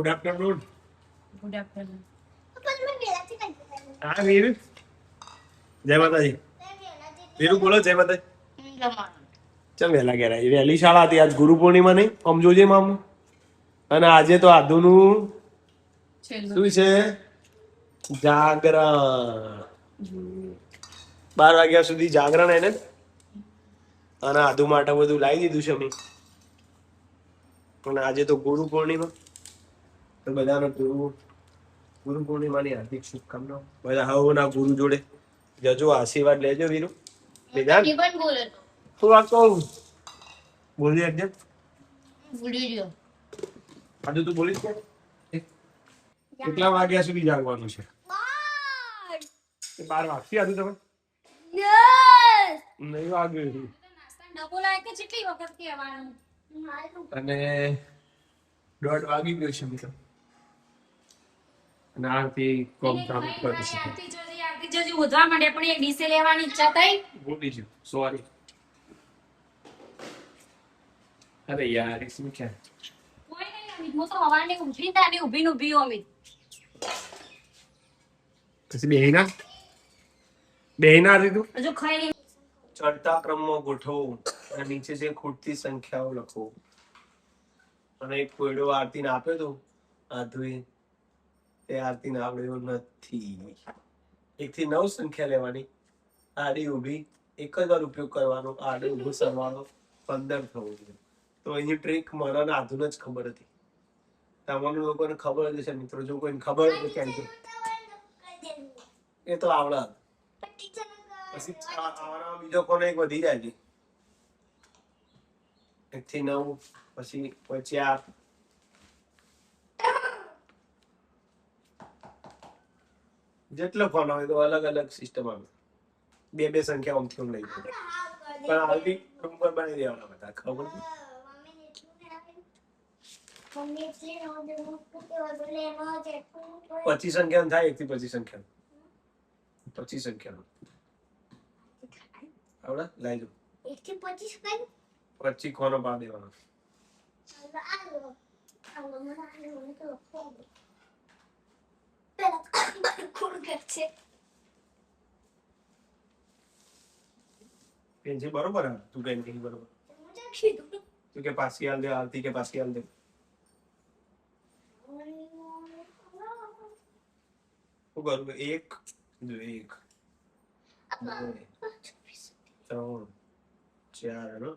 Good afternoon. Good afternoon. હા વીર, જય માતાજી. વીરુ બોલો જય માતાજી. ચાલ વહેલા ઘેર આવી. વહેલી શાળા હતી આજ ગુરુ પૂર્ણિમા નહીં આમ જોજે મામું. અને આજે તો આધુનું શું છે જાગરણ. 12 વાગ્યા સુધી જાગરણ એને અને આધુ માટે બધું લાવી દીધું છે અમે. અને આજે તો ગુરુ પૂર્ણિમા તો બધાનો ગુરુ પૂર્ણિમાની હાર્દિક શુભકામનાઓ. બધા હવના ગુરુ જોડે જજો આશીર્વાદ લેજો વીરુ. બેજાન શું વાત કહું બોલી એકદમ ભૂલી ગયો. આજે તું બોલીશ કે કેટલા વાગ્યા સુધી જાગવાનું છે? 12 વાગશે આજે તમે? નહીં વાગ્યું. અને 1:30 વાગી ગયો છે મિત્રો. અને આરતી કોમ ચાલુ કરી છે. આરતી જોજી ઉધવા માંડે પણ એક ડીસે લેવાની ઈચ્છા થઈ. ભૂલી ગયો સોરી. અરે યાર इसमें क्या કોઈ નહીં હું તો હવાને ઊભી તાને ઊભી અમિત. પછી બેહીના હતી તું. હજુ ખાઈ નહીં. ચડતા ક્રમમાં ગોઠવો અને નીચે જે ખૂટતી સંખ્યાઓ લખો. અને એક કોયડો આરતીને આપ્યો તો આધુએ તે આરતીને આવડ્યો નથી. 1 થી 9 સંખ્યા લેવાની, આડી ઊભી એક જ વાર ઉપયોગ કરવાનો, આડે ઊભો સરવાળો 15 થવો જોઈએ. તો એની ટ્રીક મને આધુને જ ખબર હતી. તમારા લોકોને ખબર જ છે મિત્રો. જો કોઈને ખબર હોય ક્યાં એ તો આવડે. પછી આવાનો બીજો કોને એક વધી જાય છે 1 થી 9 પછી 4 જેટલો ફોન હોય તો અલગ અલગ સિસ્ટમ આવે. બે સંખ્યા ઓમથી લઈ પણ આલતી નંબર બનાવી દેવાના બધા ખબર. 25 સંખ્યા થાય 1 થી 25 સંખ્યા 25 સંખ્યા આવડે લઈ લો 1 થી 25 25 કોનો પા દેવાનો. પેન્સિલ બરોબર હે તું કઈ નહીં બરોબર તું કે પાછી હાલ દે આરતી કે પાછી હાલ દે. શું કરું 1 2 3 4 નો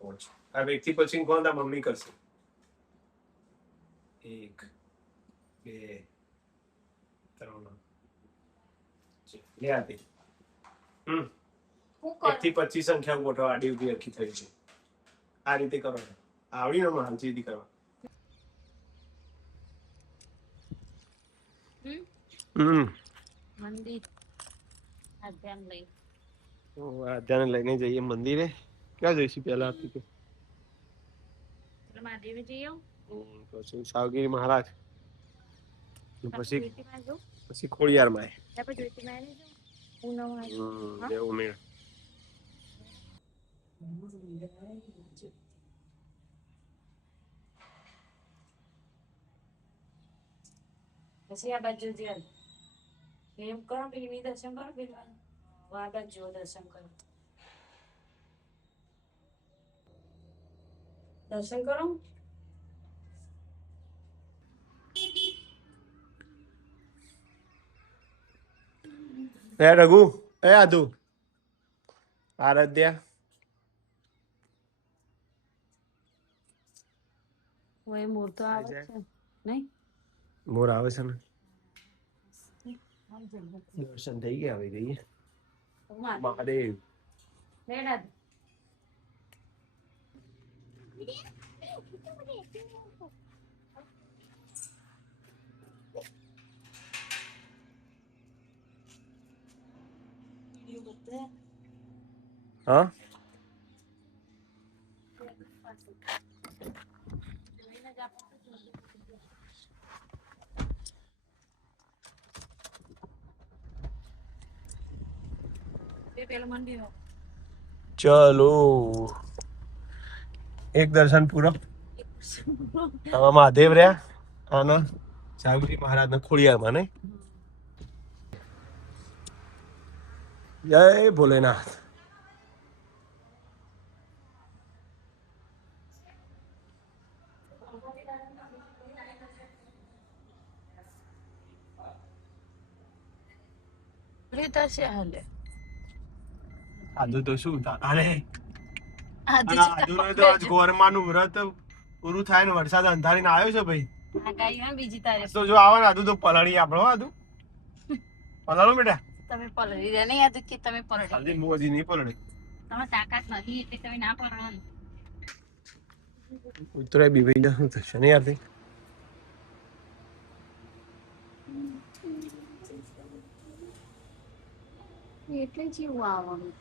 5. હવે 1 થી 25 કોણ તા મમ્મી કરશે. 1 2 3 લે આરતી. 1 થી 25 સંખ્યા ગોઠવો આડી ઊભી આખી થઈ છે. આ રીતે કરો. આવડી ને માલ સીધી કરવા. મંદિર આધ્યાને લઈને જઈએ મંદિરે. ક્યાં જઈશું પેલા આપી કે મહાદેવ જઈએ પછી સાવગીરી મહારાજ પછી ખોડિયાર માં એવું મેળ. પછી આ બાજુ જે એમ કરો પેલી દર્શન કરો પેલા આ બાજુ દર્શન કરો હે રઘુ હે આધુ આરાધ્યા ઓય મોર તો આવે છે નહીં મોર આવે છે ને. દર્શન થઈ ગયા હવે જઈએ મહાદેવ. હા ચલો એક દર્શન પૂરો. હવે મહાદેવ રહ્યા આના સાગરી મહારાજના ખોડિયારમાં ને જય ભોલેનાથ. આદુ તો શું અરે આદુ તો આજ ગોરમાનું વ્રત પૂરું થાય ને વરસાદ અંધારીને આવ્યો છે ભાઈ. બીજી તારીખ તો જો આવે ને આદુ તો પલાળી આપણો આદુ પલાળો બેટા. તમે પલળી રહ્યા નહીં આદુ કે તમે પલળી આજે મોજી નહીં પલળી. તમે તાકાત નથી એટલે તમે ના પલળવાનું. ઉતરે બીવાઈ જા શું થશે ને યાર. એટલે જેવું આવવાનું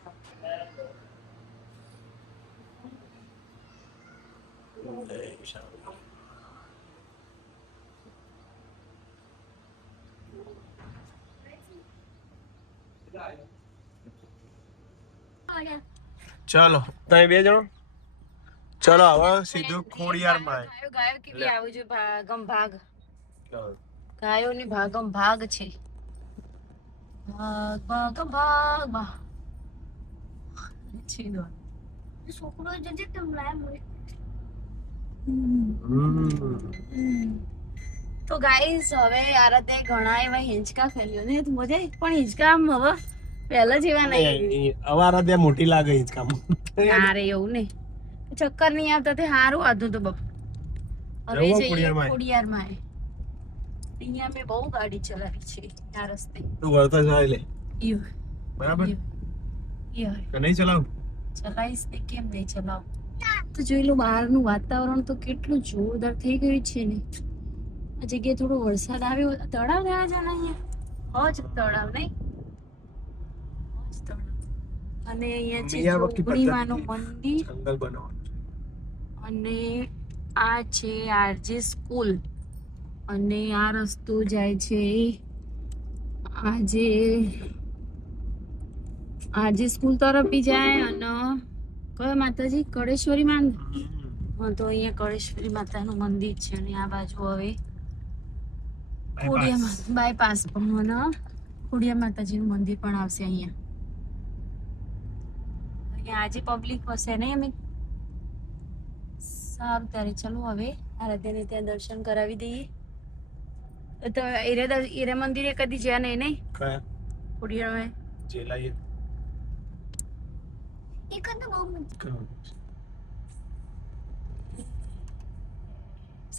ચાલો તમે બે જણો ચલો હવે સીધું ખોડિયારમાં ગાયો કેવી આવું છે ભાગમ ભાગ ગાયોની ભાગમ ભાગ છે ભાગ ભાગમ ભાગ છોકરો જજે તમ લાય તો ગાઈસ હવે આરાધે ઘણા એવા હિંચકા ખેલ્યો ને મજા પણ હિંચકા હવે પહેલા જેવા નહીં અવારા ત્યાં મોટી લાગે હિંચકામાં. અરે એવું નહીં ચક્કર નહીં આવતા તે સારું આધું તો બાપ. હવે જઈએ ખોડિયારમાં. અહીંયા મેં બહુ ગાડી ચલાવી છે આ રસ્તે. તું વળતા જાય લે બરાબર કે નહીં ચલાવ ચલાવીશ ને કેમ નહીં ચલાવ. તો જોઈ લો બહારનું વાતાવરણ તો કેટલું જોરદાર થઈ ગયું છે ને. આ જગ્યાએ થોડો વરસાદ આવ્યો તળાવ રહ્યા છે ને અહીંયા હજ તળાવ નહીં અને અહીંયા છે જોગણીમાનું મંદિર જંગલ બનાવવાનું અને આ છે આરજે સ્કૂલ અને આ રસ્તો જાય છે આરજે સ્કૂલ તરફ બી જાય અને કયો માતાજી કળેશ્વરી માં હા તો અહીંયા કળેશ્વરી માતાનું મંદિર છે અને આ બાજુ હવે ખોડિયા બાયપાસ પણ ખોડિયા માતાજીનું મંદિર પણ આવશે અહીંયા. આજે પબ્લિક હશે ને અમે સારું ત્યારે ચલો હવે આરાધ્યાને ત્યાં દર્શન કરાવી દઈએ. તો એરે મંદિરે કદી જ્યાં નહીં નહીં ખોડિયાર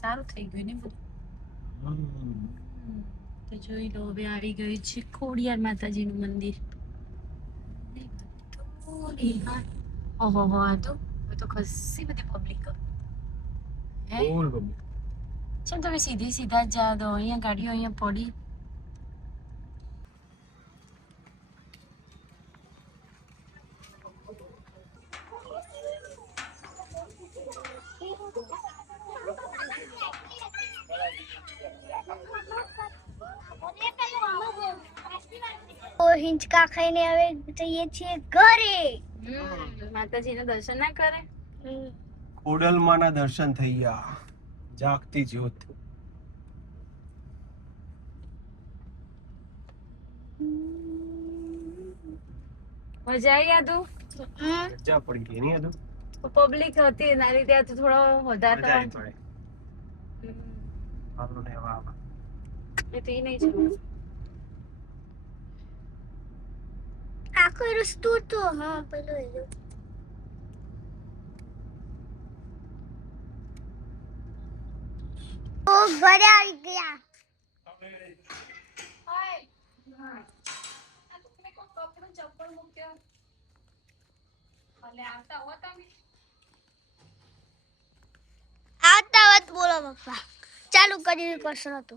સારું થઈ ગયું ને બધું. તો જોઈ લો હવે આવી ગયું છે ખોડિયાર માતાજીનું મંદિર. ઓહો હો આ તો ખસી બધી પબ્લિક હે ચમ તમે સીધા જ જા દો અહીંયા ગાડીઓ અહીંયા પડી. હિંચકા ખાઈને હવે જઈએ છીએ ઘરે. માતાજીના દર્શન ના કરે. ખોડલમાંના દર્શન થઈ ગયા જાગતી જ્યોત. મજા આવી આદુ મજા પડી ગઈ નહીં આદુ પબ્લિક હતી એના લીધે તો થોડો વધારે એ તો નહીં છે આખો રસ્તો તો હા પેલો ઓ ઘરે આવી ગયા. આવતા વાત બોલો પપ્પા ચાલુ કરી કસરત.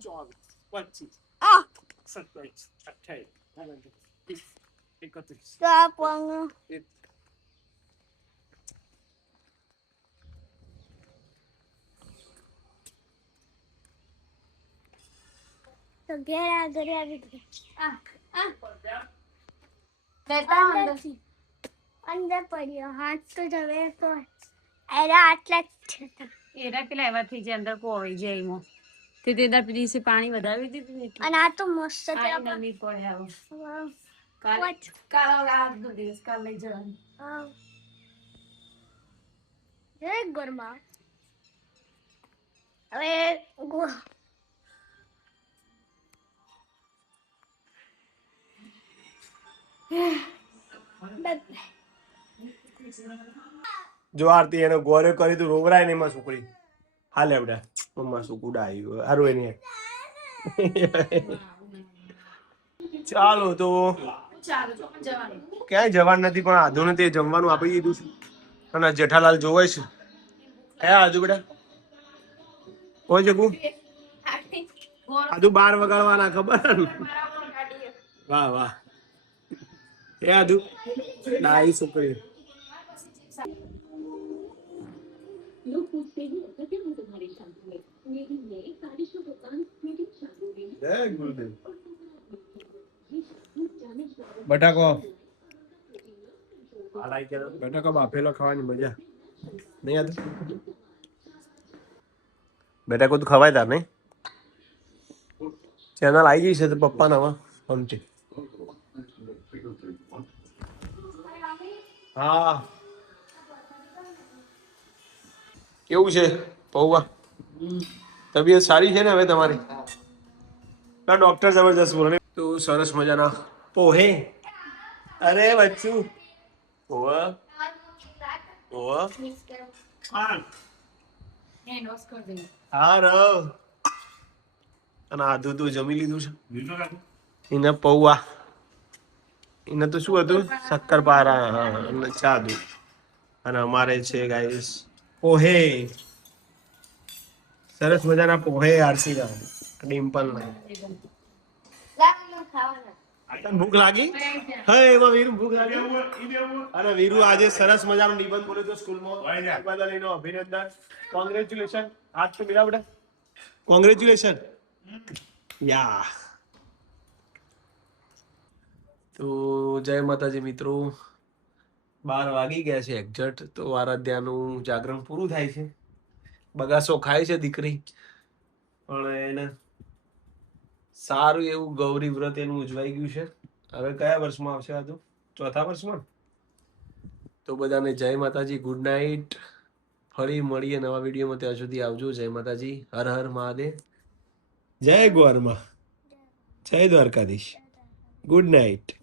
25 27 28 31 તો ઘરે આવી ગયા. અંદર પડ્યો હાથ તો જવે તો એરા આટલા જ છે. એરા પેલા એવા થઈ જાય અંદર કોઈ જાય એમાં તે દિવસે પાણી વધાવી દીધું ને એટલે અને આ તો મસ્ત છે પાણી નમી પડે આવો વાવ. કાલ આજનો દિવસ કાલ લઈ જવાનું વાવ. જય ગરમા હવે જો આરતી એનો ગોરે કરી તું રોવરાય ને એમાં છોકરી હાલે બેટા મમ્મા સુકુડા આવ્યું હારું એને ચાલો તો ચાલો તો પણ જવાનું ક્યાંય જવાનું નથી પણ આધુને તે જમવાનું આપી દીધું છે અને જેઠાલાલ જોવે છે હે આજુ બેટા કોઈ જગું આજુ 12 વગાડવાના ખબર વાહ વાહ એ આજુ ડાઈ છોકરી જય ગુરુદેવ બટાકો બટાકા બાફેલો ખાવાની મજા નહીં આતું બટાકો તો ખવાય તાર નહીં ચેનલ આવી ગઈ છે તો પપ્પા નવા ફોનથી હા કેવું છે પૌવા તબિયત સારી છે ને હવે તમારી ડોક્ટર જબરજસ્ત બોલે તો સરસ મજાના પોહે અરે બચ્ચું પોવા પોવા હા રવ અને આધું તું જમી લીધું છે એને પૌવા એને તો શું હતું શક્કરપારા હા અને ચા દૂધ અને અમારે છે ગાઈસ પોહે સરસ મજાના પોહે આરસી ના ડિમ્પલ ના તને ભૂખ લાગી હે એમાં વીરુ ભૂખ લાગી અને વીરુ આજે સરસ મજાનો નિબંધ બોલ્યો તો સ્કૂલમાં બદલ એનો અભિનંદન કોંગ્રેચ્યુલેશન હાથ તો મિલા બેટા કોંગ્રેચ્યુલેશન યા તો જય માતાજી મિત્રો 12 વાગી ગયા છે એક્ઝેક્ટ તો આરાધ્યાનું જાગરણ પૂરું થાય છે બગાસો ખાય છે દીકરી પણ એને સારું એવું ગૌરી વ્રત એનું ઉજવાઈ ગયું છે હવે કયા વર્ષમાં આવશે આ તો ચોથા વર્ષમાં તો બધાને જય માતાજી ગુડ નાઇટ ફરી મળીએ નવા વિડીયોમાં ત્યાં સુધી આવજો જય માતાજી હર હર મહાદેવ જય ગોરમાં જય દ્વારકાધીશ ગુડ નાઇટ